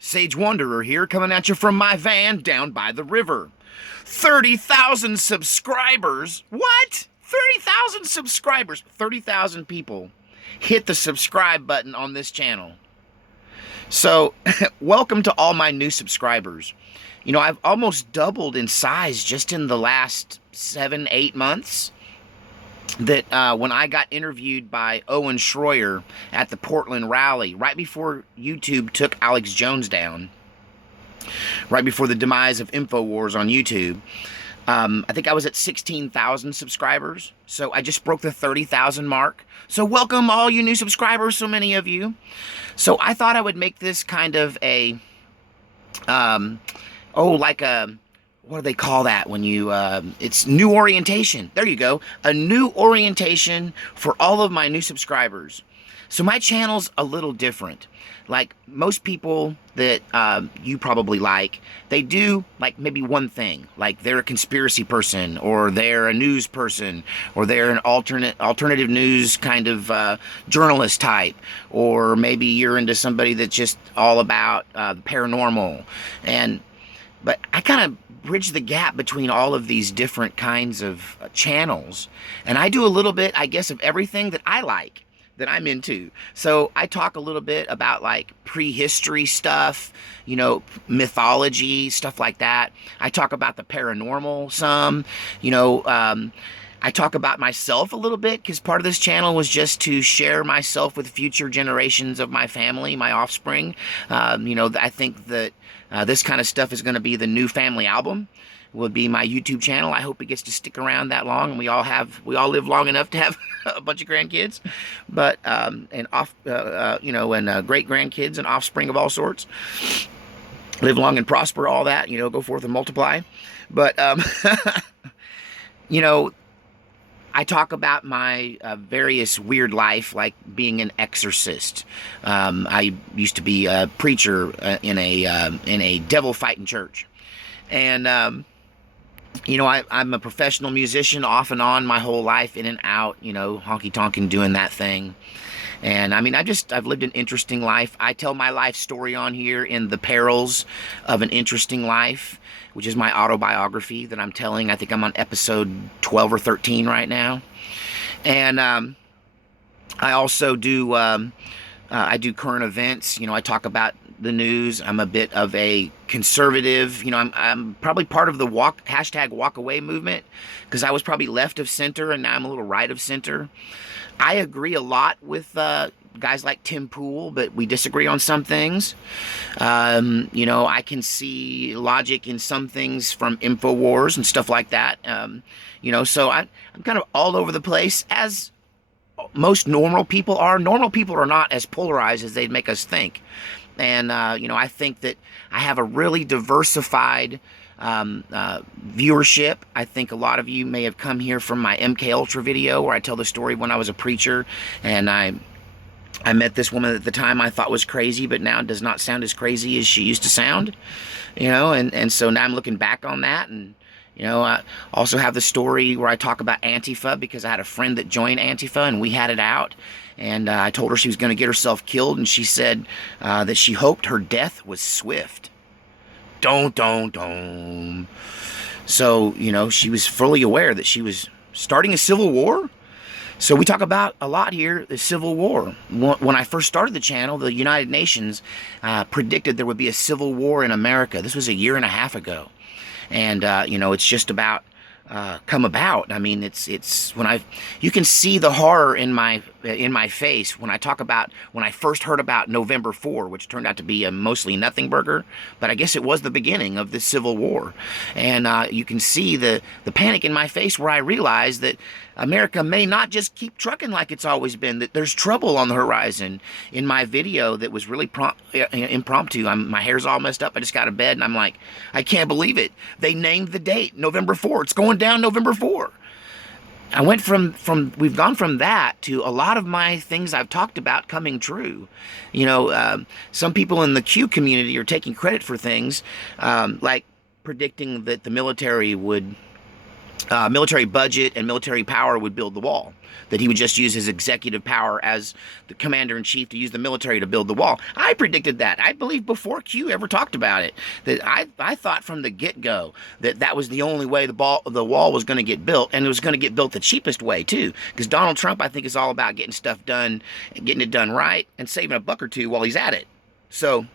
Sage Wanderer here, coming at you from my van down by the river. 30,000 subscribers? What? 30,000 subscribers. 30,000 people hit the subscribe button on this channel. So, welcome to all my new subscribers. You know, I've almost doubled in size just in the last 7-8 months. That when I got interviewed by Owen Schroyer at the Portland rally, right before YouTube took Alex Jones down, right before the demise of InfoWars on YouTube, I think I was at 16,000 subscribers. So I just broke the 30,000 mark. So welcome all you new subscribers, so many of you. So I thought I would make this kind of a, what do they call that when you, it's new orientation. There you go. A new orientation for all of my new subscribers. So my channel's a little different. Like most people that you probably like, they do like maybe one thing. Like they're a conspiracy person, or they're a news person, or they're an alternative news kind of journalist type, or maybe you're into somebody that's just all about paranormal. But I kind of bridge the gap between all of these different kinds of channels, and I do a little bit, I guess, of everything that I like, that I'm into. So I talk a little bit about like prehistory stuff, you know, mythology, stuff like that. I talk about the paranormal some, you know, I talk about myself a little bit, because part of this channel was just to share myself with future generations of my family, my offspring. You know, I think that this kind of stuff is going to be the new family album, will be my YouTube channel. I hope it gets to stick around that long, and we all live long enough to have a bunch of grandkids, but you know, and great grandkids and offspring of all sorts. Live long and prosper, all that, you know, go forth and multiply. But you know, I talk about my various weird life, like being an exorcist. I used to be a preacher in a devil fighting church, and you know, I'm a professional musician off and on my whole life, in and out, you know, honky-tonkin' doing that thing. And I mean, I've lived an interesting life. I tell my life story on here in The Perils of an Interesting Life, which is my autobiography that I'm telling. I think I'm on episode 12 or 13 right now. And I also do, I do current events. You know, I talk about the news. I'm a bit of a conservative. You know, I'm probably part of the hashtag walk away movement, because I was probably left of center and now I'm a little right of center. I agree a lot with guys like Tim Pool, but we disagree on some things. You know, I can see logic in some things from InfoWars and stuff like that. You know, so I'm kind of all over the place, as most normal people are. Normal people are not as polarized as they'd make us think. And, you know, I think that I have a really diversified viewership. I think a lot of you may have come here from my MK Ultra video, where I tell the story when I was a preacher, and I met this woman at the time I thought was crazy, but now does not sound as crazy as she used to sound, you know, and so now I'm looking back on that. And you know, I also have the story where I talk about Antifa, because I had a friend that joined Antifa and we had it out. And I told her she was going to get herself killed, and she said that she hoped her death was swift. Don't. So, you know, she was fully aware that she was starting a civil war. So we talk about a lot here, the Civil War. When I first started the channel, the United Nations predicted there would be a civil war in America. This was a year and a half ago. And, you know, it's just about come about. I mean, it's when you can see the horror in my face when I talk about when I first heard about November 4, which turned out to be a mostly nothing burger, but I guess it was the beginning of this civil war. And you can see the panic in my face, where I realized that America may not just keep trucking like it's always been, that there's trouble on the horizon. In my video that was really impromptu, my hair's all messed up, I just got out of bed, and I'm like, I can't believe it. They named the date, November 4. It's going down November 4. I went we've gone from that to a lot of my things I've talked about coming true. You know, some people in the Q community are taking credit for things, like predicting that the military would military budget and military power would build the wall. That he would just use his executive power as the commander-in-chief to use the military to build the wall. I predicted that. I believe before Q ever talked about it, that I thought from the get-go that that was the only way the wall was going to get built, and it was going to get built the cheapest way too. Because Donald Trump, I think, is all about getting stuff done, getting it done right, and saving a buck or two while he's at it. So,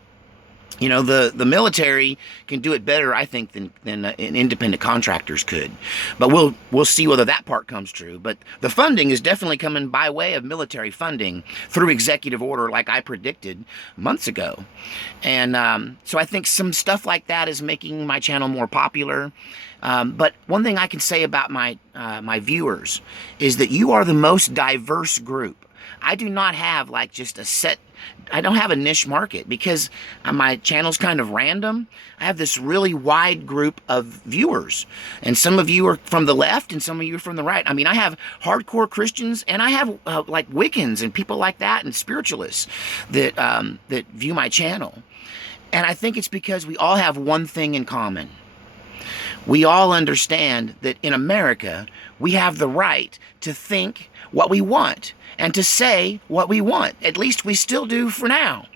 you know, the military can do it better, I think, than independent contractors could. But we'll see whether that part comes true. But the funding is definitely coming by way of military funding through executive order, like I predicted months ago. And so I think some stuff like that is making my channel more popular. But one thing I can say about my viewers is that you are the most diverse group. I do not have like just a set, I don't have a niche market because my channel's kind of random. I have this really wide group of viewers, and some of you are from the left and some of you are from the right. I mean, I have hardcore Christians, and I have like Wiccans and people like that, and spiritualists that that view my channel. And I think it's because we all have one thing in common. We all understand that in America, we have the right to think what we want and to say what we want. At least we still do for now.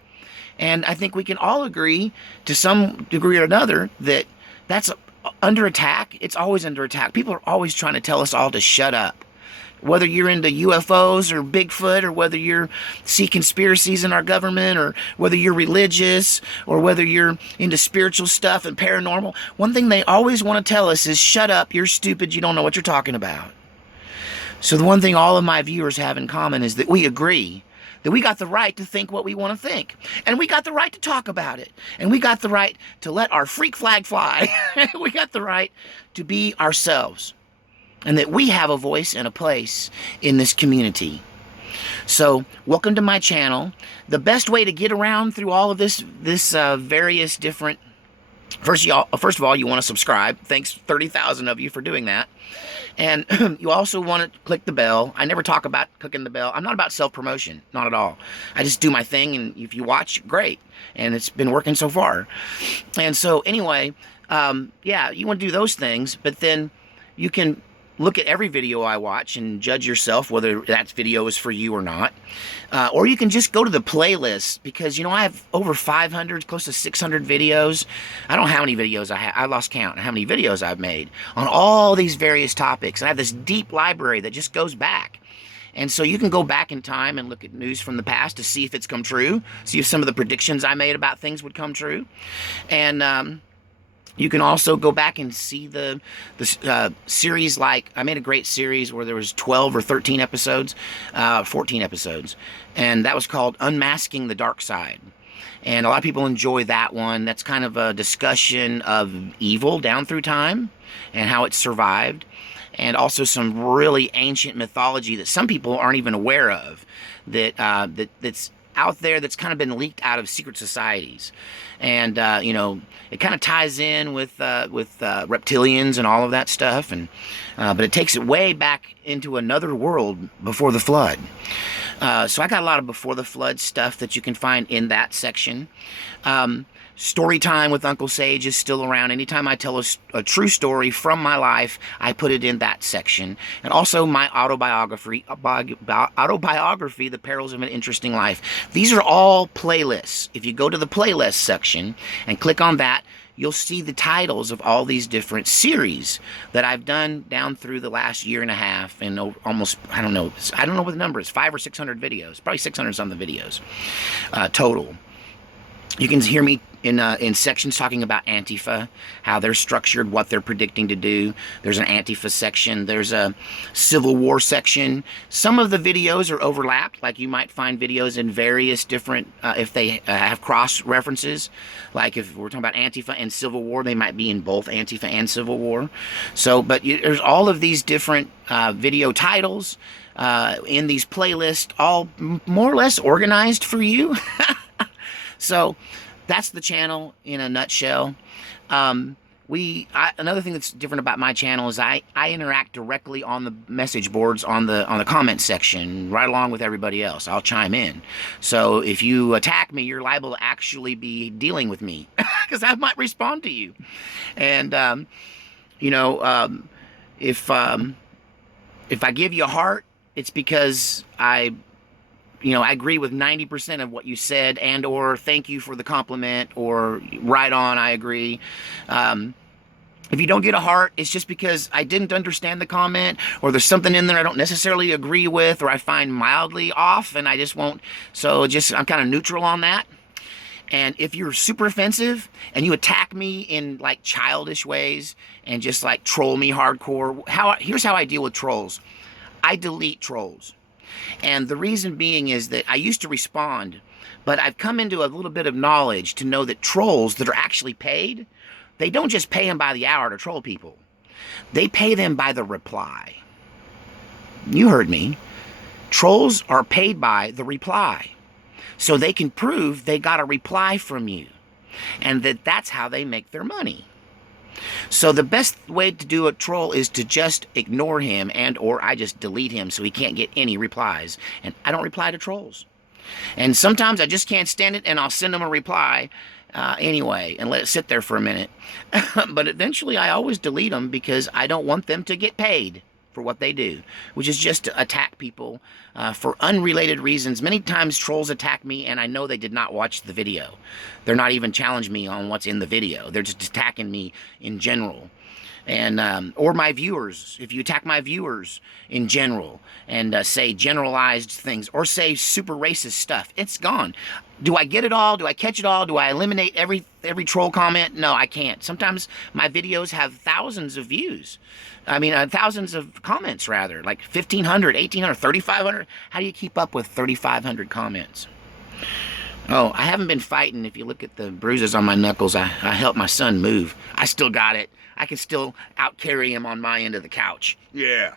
And I think we can all agree to some degree or another that that's under attack. It's always under attack. People are always trying to tell us all to shut up. Whether you're into UFOs or Bigfoot, or whether you're see conspiracies in our government, or whether you're religious, or whether you're into spiritual stuff and paranormal, one thing they always want to tell us is, shut up, you're stupid, you don't know what you're talking about. So the one thing all of my viewers have in common is that we agree that we got the right to think what we want to think. And we got the right to talk about it. And we got the right to let our freak flag fly. We got the right to be ourselves. And that we have a voice and a place in this community. So, welcome to my channel. The best way to get around through all of this various different... First of all, you want to subscribe. Thanks, 30,000 of you, for doing that. And you also want to click the bell. I never talk about clicking the bell. I'm not about self-promotion, not at all. I just do my thing, and if you watch, great. And it's been working so far. And so, anyway, yeah, you want to do those things, but then you can look at every video I watch and judge yourself whether that video is for you or not. Or you can just go to the playlist, because, you know, I have over 500, close to 600 videos. I don't know how many videos I have. I lost count how many videos I've made on all these various topics. And I have this deep library that just goes back. And so you can go back in time and look at news from the past to see if it's come true, see if some of the predictions I made about things would come true. And you can also go back and see the series. Like, I made a great series where there was 12 or 13 episodes, 14 episodes, and that was called Unmasking the Dark Side. And a lot of people enjoy that one. That's kind of a discussion of evil down through time and how it survived, and also some really ancient mythology that some people aren't even aware of, that's out there, that's kind of been leaked out of secret societies. And you know, it kind of ties in with reptilians and all of that stuff, and but it takes it way back into another world before the flood. So I got a lot of before the flood stuff that you can find in that section. Story time with Uncle Sage is still around. Anytime I tell a true story from my life, I put it in that section. And also my autobiography, The Perils of an Interesting Life. These are all playlists. If you go to the playlist section and click on that, you'll see the titles of all these different series that I've done down through the last year and a half, and almost, I don't know what the number is, 500 or 600 videos, probably 600 something videos total. You can hear me in sections talking about Antifa, how they're structured, what they're predicting to do. There's an Antifa section. There's a Civil War section. Some of the videos are overlapped. Like, you might find videos in various different, if they have cross references. Like, if we're talking about Antifa and Civil War, they might be in both Antifa and Civil War. So, but there's all of these different video titles in these playlists, all more or less organized for you. So that's the channel in a nutshell. Another thing that's different about my channel is I interact directly on the message boards, on the comment section, right along with everybody else. I'll chime in. So if you attack me, you're liable to actually be dealing with me, because I might respond to you. And you know, If I give you a heart, it's because I agree with 90% of what you said, and or thank you for the compliment, or right on, I agree. If you don't get a heart, it's just because I didn't understand the comment, or there's something in there I don't necessarily agree with, or I find mildly off, and I just won't. So I'm kind of neutral on that. And if you're super offensive and you attack me in like childish ways and just like troll me hardcore, here's how I deal with trolls. I delete trolls. And the reason being is that I used to respond, but I've come into a little bit of knowledge to know that trolls that are actually paid, they don't just pay them by the hour to troll people. They pay them by the reply. You heard me. Trolls are paid by the reply. So they can prove they got a reply from you, and that's how they make their money. So the best way to do a troll is to just ignore him, and or I just delete him so he can't get any replies. And I don't reply to trolls. And sometimes I just can't stand it, and I'll send them a reply anyway and let it sit there for a minute. But eventually I always delete them because I don't want them to get paid for what they do, which is just to attack people for unrelated reasons. Many times trolls attack me and I know they did not watch the video. They're not even challenging me on what's in the video. They're just attacking me in general. And or my viewers. If you attack my viewers in general and say generalized things or say super racist stuff, it's gone. Do I get it all? Do I catch it all? Do I eliminate every troll comment? No, I can't. Sometimes my videos have thousands of views. I mean, thousands of comments, rather. Like 1,500, 1,800, 3,500. How do you keep up with 3,500 comments? Oh, I haven't been fighting. If you look at the bruises on my knuckles, I helped my son move. I still got it. I can still out-carry him on my end of the couch. Yeah.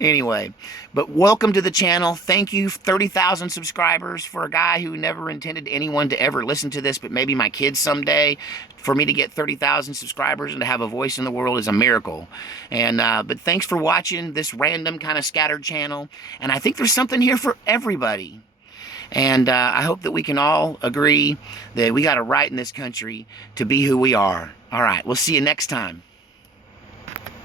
Anyway, but welcome to the channel. Thank you, 30,000 subscribers for a guy who never intended anyone to ever listen to this, but maybe my kids someday. For me to get 30,000 subscribers and to have a voice in the world is a miracle. And but thanks for watching this random kind of scattered channel. And I think there's something here for everybody. And I hope that we can all agree that we got a right in this country to be who we are. All right, we'll see you next time.